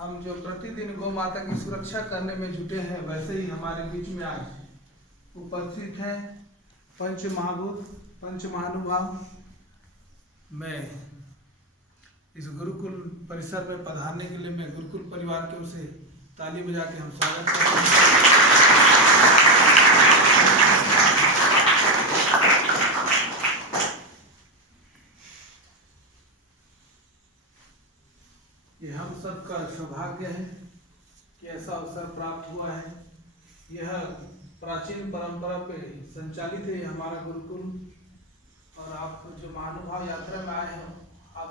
हम जो प्रतिदिन गौ माता की सुरक्षा करने में जुटे हैं, वैसे ही हमारे बीच में आज उपस्थित है पंच महाभूत, पंच महानुभाव। मैं इस गुरुकुल परिसर में पधारने के लिए मैं गुरुकुल परिवार की ओर से ताली बजा के हम स्वागत करते हैं। ये हम सबका सौभाग्य है कि ऐसा अवसर प्राप्त हुआ है। यह प्राचीन परंपरा पे संचालित है हमारा गुरुकुल। और आप जो महानुभाव यात्रा में आए हो, आप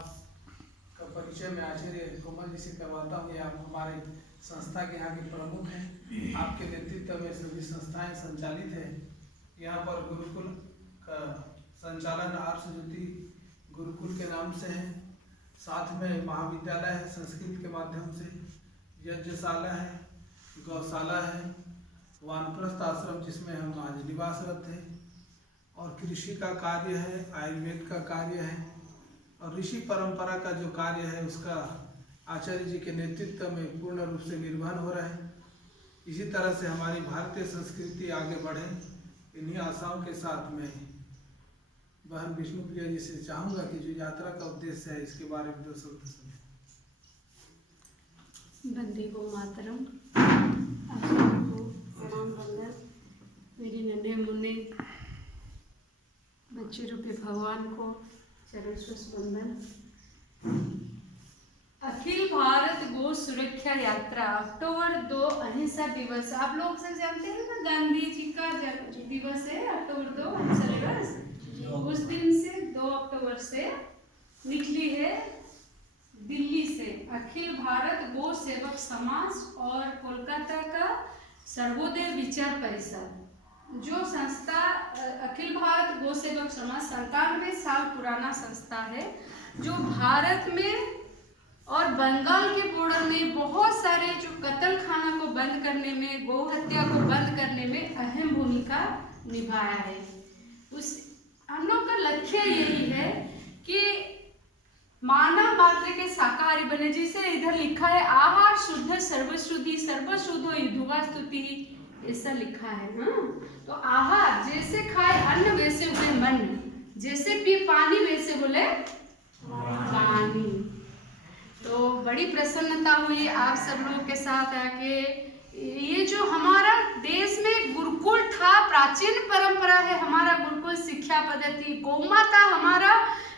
का परिचय मैं आचार्य कोमल जी से करवाता हूँ। ये आप हमारे संस्था के यहाँ के प्रमुख हैं। आपके नेतृत्व में सभी संस्थाएं संचालित है। यहाँ पर गुरुकुल का संचालन आर्ष ज्योति गुरुकुल के नाम से है। साथ में महाविद्यालय है संस्कृत के माध्यम से, यज्ञशाला है, गौशाला है, वानप्रस्थ आश्रम जिसमें हम आज निवासरत हैं, और कृषि का कार्य है, आयुर्वेद का कार्य है, और ऋषि परंपरा का जो कार्य है उसका आचार्य जी के नेतृत्व में पूर्ण रूप से निर्वहन हो रहा है। इसी तरह से हमारी भारतीय संस्कृति आगे बढ़े, इन्हीं आशाओं के साथ में बहन विष्णुप्रिया जी से चाहूंगा कि जो यात्रा का उद्देश्य है इसके बारे में 2 शब्द सुने। वंदे गो मातरम। आप सबको प्रणाम वंदन। मेरे नन्हे मुन्ने बच्चे रूपी भगवान को चरण स्पर्श वंदन। अखिल भारत गो सुरक्षा यात्रा अक्टूबर 2 अहिंसा दिवस। आप लोग सब जानते हैं ना, गांधी जी का दिवस है अक्टूबर 2 अहिंसा दिवस। उस दिन से 2 अक्टूबर से निकली है दिल्ली से अखिल भारत गो सेवक समाज और कोलकाता का सर्वोदय विचार परिषद। जो संस्था अखिल भारत गो सेवक समाज 97 साल पुराना संस्था है, जो भारत में और बंगाल के बॉर्डर में बहुत सारे जो कत्ल खाना को बंद करने में, गौ हत्या को बंद करने में अहम भूमिका निभाया है। उस हम लोग का लक्ष्य यही है कि मानव मात्र के शाकाहारी बने। जिसे इधर लिखा है आहार शुद्ध सर्वशुद्धि सर्वशुद्धो युद्धवा स्तुति, ऐसा लिखा है ना। तो आहार जैसे खाए अन्न वैसे बोले मन, जैसे पिए पानी वैसे बोले पानी। तो बड़ी प्रसन्नता हुई आप सब लोगों के साथ आके। ये जो हमारा देश में गुरुकुल था, प्राचीन परंपरा है हमारा गुरुकुल शिक्षा पद्धति। गौ माता हमारा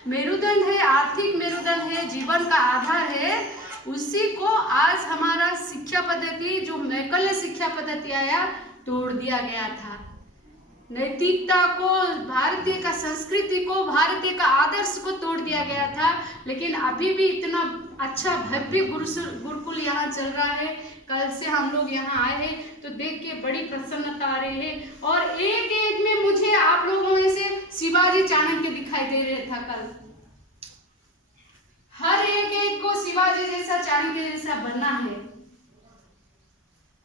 मेरुदंड है, आर्थिक मेरुदंड है, जीवन का आधार है। उसी को आज हमारा शिक्षा पद्धति जो मैकल्य शिक्षा पद्धति आया, तोड़ दिया गया था। नैतिकता को, भारतीय का संस्कृति को, भारतीय का आदर्श को तोड़ दिया गया था। लेकिन अभी भी इतना अच्छा भव्य गुरुकुल यहाँ चल रहा है। कल से हम लोग यहाँ आए हैं तो देख के बड़ी प्रसन्नता आ रही है। और एक एक में मुझे आप लोगों में से शिवाजी चाणक्य दिखाई दे रहा था कल। हर एक एक को शिवाजी जैसा, चाणक्य जैसा बनना है।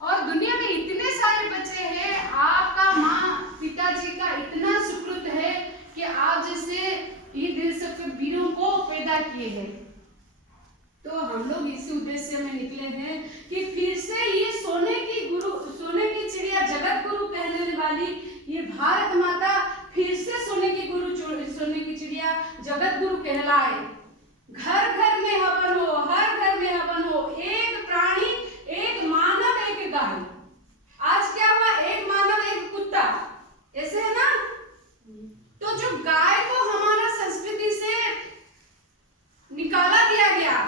और दुनिया में इतने सारे बच्चे हैं, आपका माँ पिताजी का इतना सुकृत है कि आप जैसे ये देश के वीरों को पैदा किए हैं। तो हम लोग इसी उद्देश्य में निकले हैं कि फिर से ये सोने की चिड़िया, जगत गुरु कहने वाली ये भारत माता फिर से सोने की चिड़िया जगत गुरु कहलाए। घर घर में हवन हो, हर घर में हवन हो। एक प्राणी, एक मानव, एक गाय। आज क्या हुआ, एक मानव एक कुत्ता, ऐसे है ना। तो जो गाय को हमारा संस्कृति से निकाला दिया गया,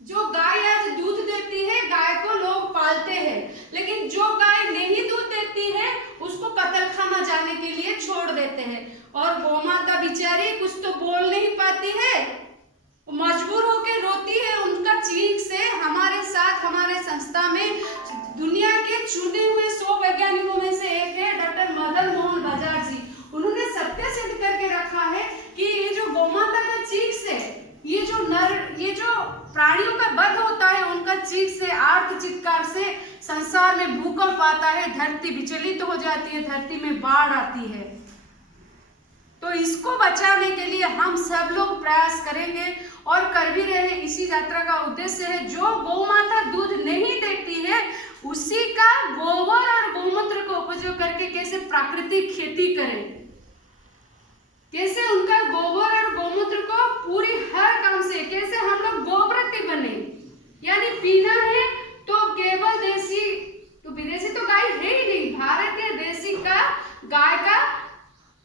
जो गाय आज दूध देती है, गाय को लोग पालते हैं। लेकिन जो गाय नहीं दूध देती है उसको कत्ल खाना जाने के लिए छोड़ देते हैं। और गौ माता बेचारी कुछ तो बोल नहीं पाती है, मजबूर होकर रोती है। उनका चीख से हमारे साथ, हमारे संस्था में दुनिया के चुने हुए 100 वैज्ञानिकों में से एक है डॉक्टर मदन मोहन बजाज जी। उन्होंने सत्य सिद्ध करके रखा है कि ये जो गौ माता का चीख से, ये जो प्राणियों का वध होता है, उनका चीख से, आर्त चित्कार से संसार में भूकंप आता है, धरती विचलित हो जाती है, धरती में बाढ़ आती है। तो इसको बचाने के लिए हम सब लोग प्रयास करेंगे और कर भी रहे हैं। इसी यात्रा का उद्देश्य है, जो गौ माता दूध नहीं देती है उसी का गोबर और गौमूत्र को उपयोग करके कैसे प्राकृतिक खेती करें, कैसे उनका गोबर और गौमूत्र को पूरी हर काम से कैसे हम लोग गोव्रती बने, यानी पीना है तो केवल देसी, तो विदेशी तो गाय है ही नहीं, भारतीय देसी का गाय का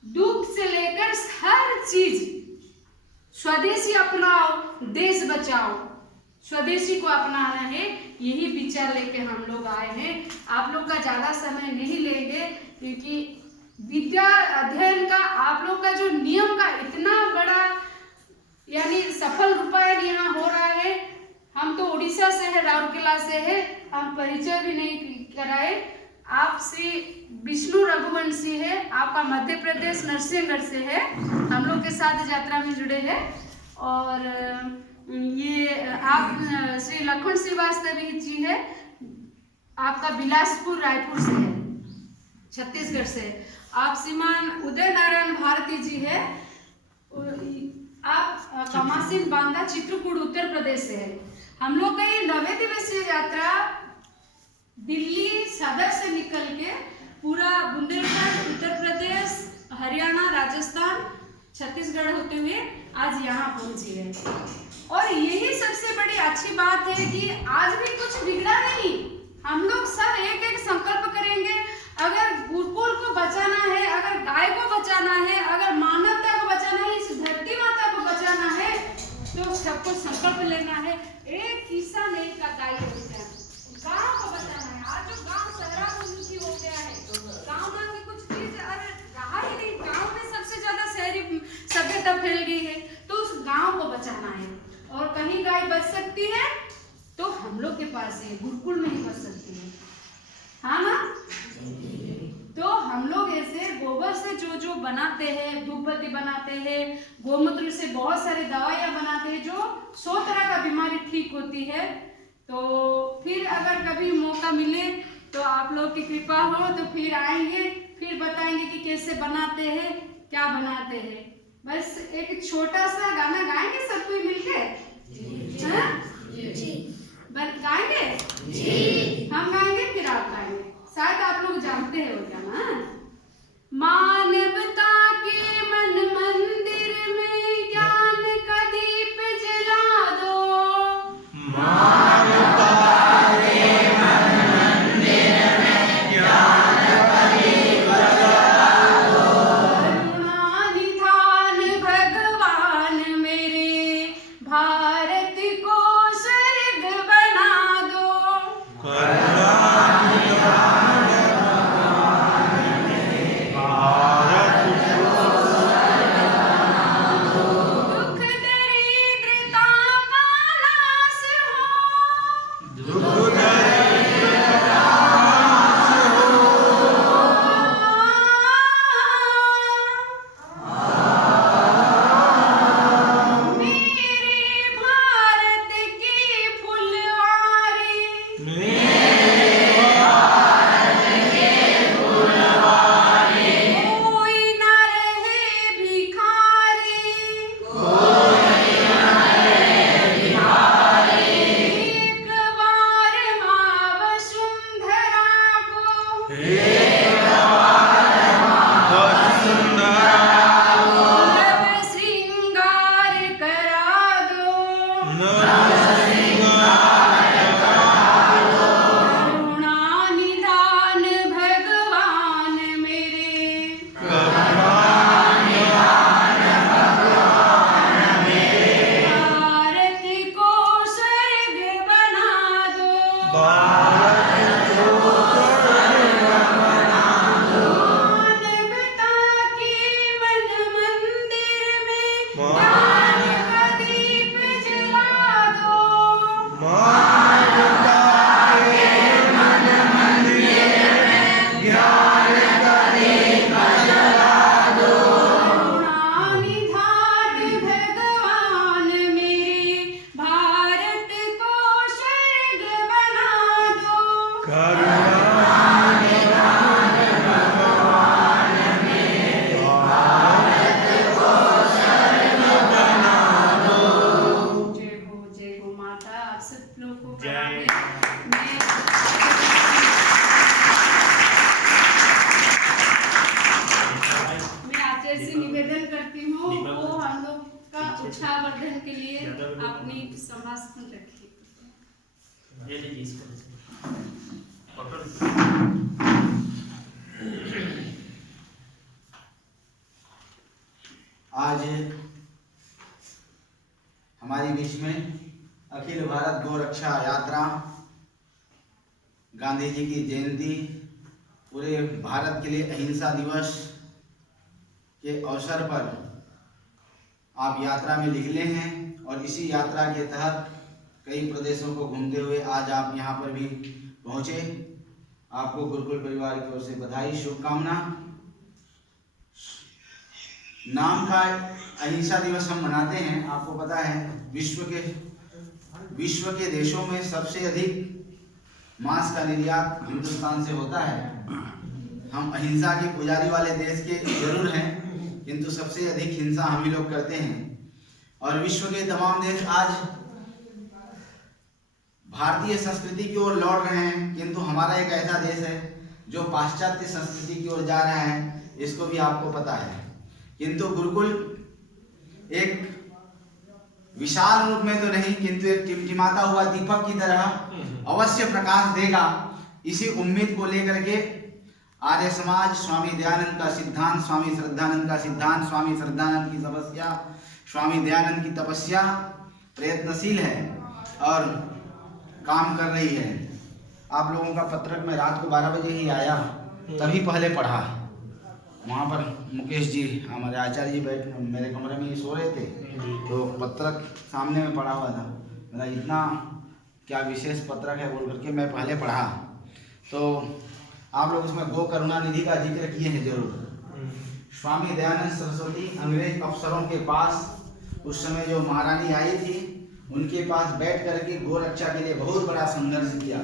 दूध से लेकर हर चीज स्वदेशी अपनाओ, देश बचाओ, स्वदेशी को अपनाना है, यही विचार लेके हम लोग आए हैं। आप लोग का ज्यादा समय नहीं लेंगे क्योंकि विद्या अध्ययन का आप लोग का जो नियम का इतना बड़ा यानी सफल रूपायन यहाँ हो रहा है। हम तो उड़ीसा से है, राउरकेला से है, हम परिचय भी नहीं कराए। आप श्री विष्णु रघुवंशी है, आपका मध्य प्रदेश नरसिंहगढ़ से है, हम लोग के साथ यात्रा में जुड़े हैं। और ये आप श्री लक्ष्मण श्रीवास्तव जी है, आपका बिलासपुर रायपुर से है, छत्तीसगढ़ से। आप श्रीमान उदय नारायण भारती जी है, आप कमासिन बांदा चित्रकूट उत्तर प्रदेश से है। हम लोग का ये 9 दिवसीय यात्रा दिल्ली सदर से निकल के पूरा बुंदेलखंड, उत्तर प्रदेश, हरियाणा, राजस्थान, छत्तीसगढ़ होते हुए आज यहाँ पहुंची है। और यही सबसे बड़ी अच्छी बात है कि आज भी कुछ बिगड़ा नहीं। हम लोग सब एक एक संकल्प करेंगे, अगर गुरुकुल को बचाना है, अगर गाय को बचाना है, अगर मानवता को बचाना है, इस धरती माता को बचाना है, तो सबको संकल्प लेना है। एक किसान एक का गाय होता है, गांव को बचाना है। आज जो गांव शहराभिमुखी हो गया है, गांव में भी कुछ चीज अरे रहा ही नहीं, गांव में सबसे ज्यादा शहरी सभ्यता फैल गई है, तो उस गांव को बचाना है। और कहीं गाय बच सकती है तो हम लोग के पास है, गुरुकुल में ही बच सकती है, हाँ ना। तो हम लोग ऐसे गोबर से जो जो बनाते हैं, धूपबत्ती बनाते हैं, गोमूत्र से बहुत सारे दवाइयाँ बनाते हैं जो 100 तरह का बीमारी ठीक होती है। तो फिर अगर कभी मौका मिले तो आप लोग की कृपा हो तो फिर आएंगे, फिर बताएंगे कि कैसे बनाते हैं, क्या बनाते हैं। बस एक छोटा सा गाना गाएंगे सब कोई मिलके, गाएंगे जी। हम गाएंगे फिर आप गाएंगे, शायद आप लोग जानते हैं वो गाना। मानवता के मन मंदिर में ज्ञान का दीप जला दो, मानवता के मन मंदिर में ज्ञान का दीप जला दो, करुणा निधान भगवान मेरे भारत को स्वर्ग बना दो, आप सब लोग को जय प्रणाम है। मैं आचार्य से निवेदन करती हूँ वो हम लोग का उत्साहवर्धन के लिए अपनी संभाषण रखिए। ये लीजिए इसको आज हमारे बीच में अखिल भारत गौ रक्षा यात्रा, गांधी जी की जयंती, पूरे भारत के लिए अहिंसा दिवस के अवसर पर आप यात्रा में निकले हैं और इसी यात्रा के तहत कई प्रदेशों को घूमते हुए आज आप यहाँ पर भी पहुँचे। आपको गुरुकुल परिवार की ओर से बधाई, शुभकामना। नाम का अहिंसा दिवस हम मनाते हैं, आपको पता है विश्व के देशों में सबसे अधिक मांस का निर्यात हिंदुस्तान से होता है। हम अहिंसा के पुजारी वाले देश के जरूर हैं, किंतु सबसे अधिक हिंसा हम ही लोग करते हैं। और विश्व के तमाम देश आज भारतीय संस्कृति की ओर लौट रहे हैं, किंतु हमारा एक ऐसा देश है जो पाश्चात्य संस्कृति की ओर जा रहा है, इसको भी आपको पता है। किंतु गुरुकुल एक विशाल रूप में तो नहीं, किंतु एक टिमटिमाता हुआ दीपक की तरह अवश्य प्रकाश देगा, इसी उम्मीद को लेकर के आर्य समाज स्वामी दयानंद का सिद्धांत, स्वामी श्रद्धानंद का सिद्धांत, स्वामी श्रद्धानंद की तपस्या, स्वामी दयानंद की तपस्या प्रयत्नशील है और काम कर रही है। आप लोगों का पत्रक में रात को 12 बजे ही आया, तभी पहले पढ़ा। वहाँ पर मुकेश जी हमारे आचार्य जी बैठ मेरे कमरे में ही सो रहे थे, तो पत्रक सामने में पढ़ा हुआ था। मेरा इतना क्या विशेष पत्रक है बोल करके मैं पहले पढ़ा। तो आप लोग उसमें गो करुणा निधि का जिक्र किए हैं जरूर। स्वामी दयानंद सरस्वती अंग्रेज अफसरों के पास उस समय जो महारानी आई थी, उनके पास बैठ करके गो रक्षा के लिए बहुत बड़ा संघर्ष किया,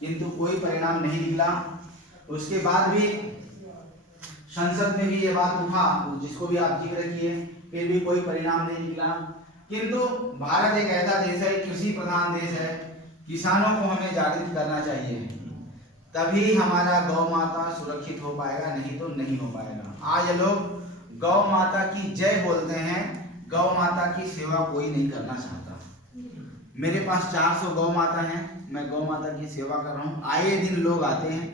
किंतु कोई परिणाम नहीं निकला। उसके बाद भी संसद में भी ये बात उठा, जिसको भी आप जिक्र किए, फिर भी कोई परिणाम नहीं निकला। किंतु भारत एक ऐसा देश है, कृषि प्रधान देश है, किसानों को हमें जागृत करना चाहिए, तभी हमारा गौ माता सुरक्षित हो पाएगा, नहीं तो नहीं हो पाएगा। आज लोग गौ माता की जय बोलते हैं, गौ माता की सेवा कोई नहीं करना चाहता। मेरे पास 400 गौ माता हैं, मैं गौ माता की सेवा कर रहा हूँ। आए दिन लोग आते हैं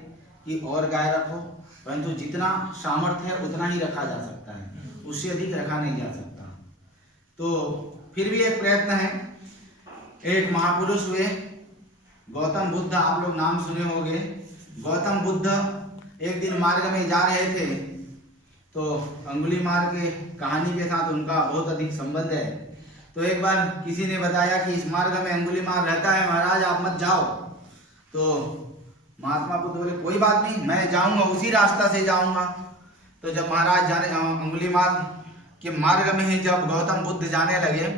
कि और गाय रखो, परंतु जितना सामर्थ्य है उतना ही रखा जा सकता है, उससे अधिक रखा नहीं जा सकता। तो फिर भी एक प्रयत्न है। एक महापुरुष हुए गौतम बुद्ध, आप लोग नाम सुने होंगे। गौतम बुद्ध एक दिन मार्ग में जा रहे थे, तो अंगुलीमाल के कहानी के साथ उनका बहुत अधिक संबंध है। तो एक बार किसी ने बताया कि इस मार्ग में अंगुलीमाल रहता है, महाराज आप मत जाओ। तो महात्मा बुद्ध बोले कोई बात नहीं, मैं जाऊंगा, उसी रास्ता से जाऊंगा। तो जब महाराज जाने अंगुलीमाल के मार्ग में ही जब गौतम बुद्ध जाने लगे,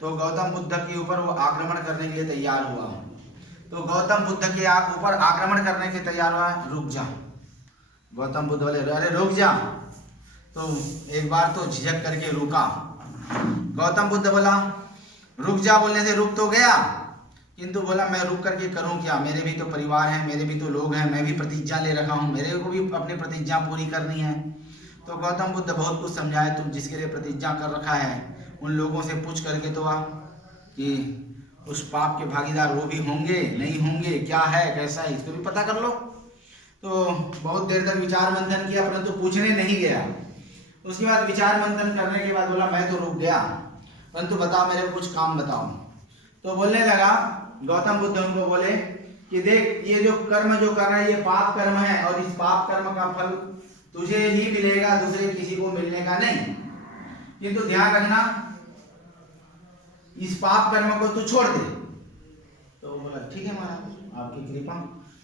तो गौतम बुद्ध के ऊपर वो आक्रमण करने के लिए तैयार हुआ। तो गौतम बुद्ध के ऊपर आक्रमण करने के तैयार हुआ, रुक जा। गौतम बुद्ध बोले अरे रुक जा। तो एक बार तो झिझक करके रुका। गौतम बुद्ध बोला रुक जा, बोलने से रुक तो गया, किंतु बोला मैं रुक करके करूं क्या, मेरे भी तो परिवार है, मेरे भी तो लोग हैं, मैं भी प्रतिज्ञा ले रखा हूं, मेरे को भी अपनी प्रतिज्ञा पूरी करनी है। तो गौतम बुद्ध बहुत कुछ समझाए, तुम जिसके लिए प्रतिज्ञा कर रखा है उन लोगों से पूछ करके तो आ कि उस पाप के भागीदार वो भी होंगे नहीं होंगे, क्या है कैसा है, इसको भी पता कर लो। तो बहुत देर तक विचार मंथन किया, परंतु पूछने नहीं गया। उसके बाद विचार मंथन करने के बाद बोला मैं तो रुक गया, परंतु बताओ मेरे को कुछ काम बताओ। तो बोलने लगा, गौतम बुद्ध उनको बोले कि देख ये जो कर्म जो कर रहा है ये पाप कर्म है, और इस पाप कर्म का फल तुझे ही मिलेगा, दूसरे किसी को मिलने का नहीं। किंतु ध्यान रखना इस पाप कर्म को तू छोड़ दे। तो बोला ठीक है महाराज आपकी कृपा।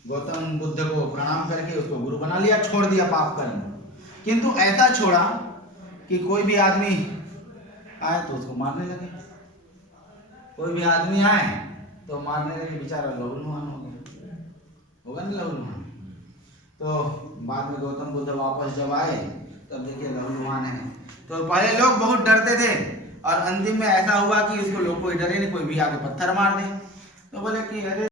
गौतम बुद्ध को प्रणाम करके उसको गुरु बना लिया, छोड़ दिया पाप कर्म। किंतु ऐसा छोड़ा कि कोई भी आदमी आए तो उसको मारने लगे, कोई भी आदमी आए तो मारने लगे, बेचारा लहूलुहान हो गया, होगा ना लहूलुहान। तो बाद में गौतम बुद्ध वापस जब आए तब देखिए लहूलुहान है। तो पहले लोग बहुत डरते थे और अंतिम में ऐसा हुआ कि उसको लोग कोई डरे नहीं, कोई भी आके पत्थर मार दे। तो बोले कि अरे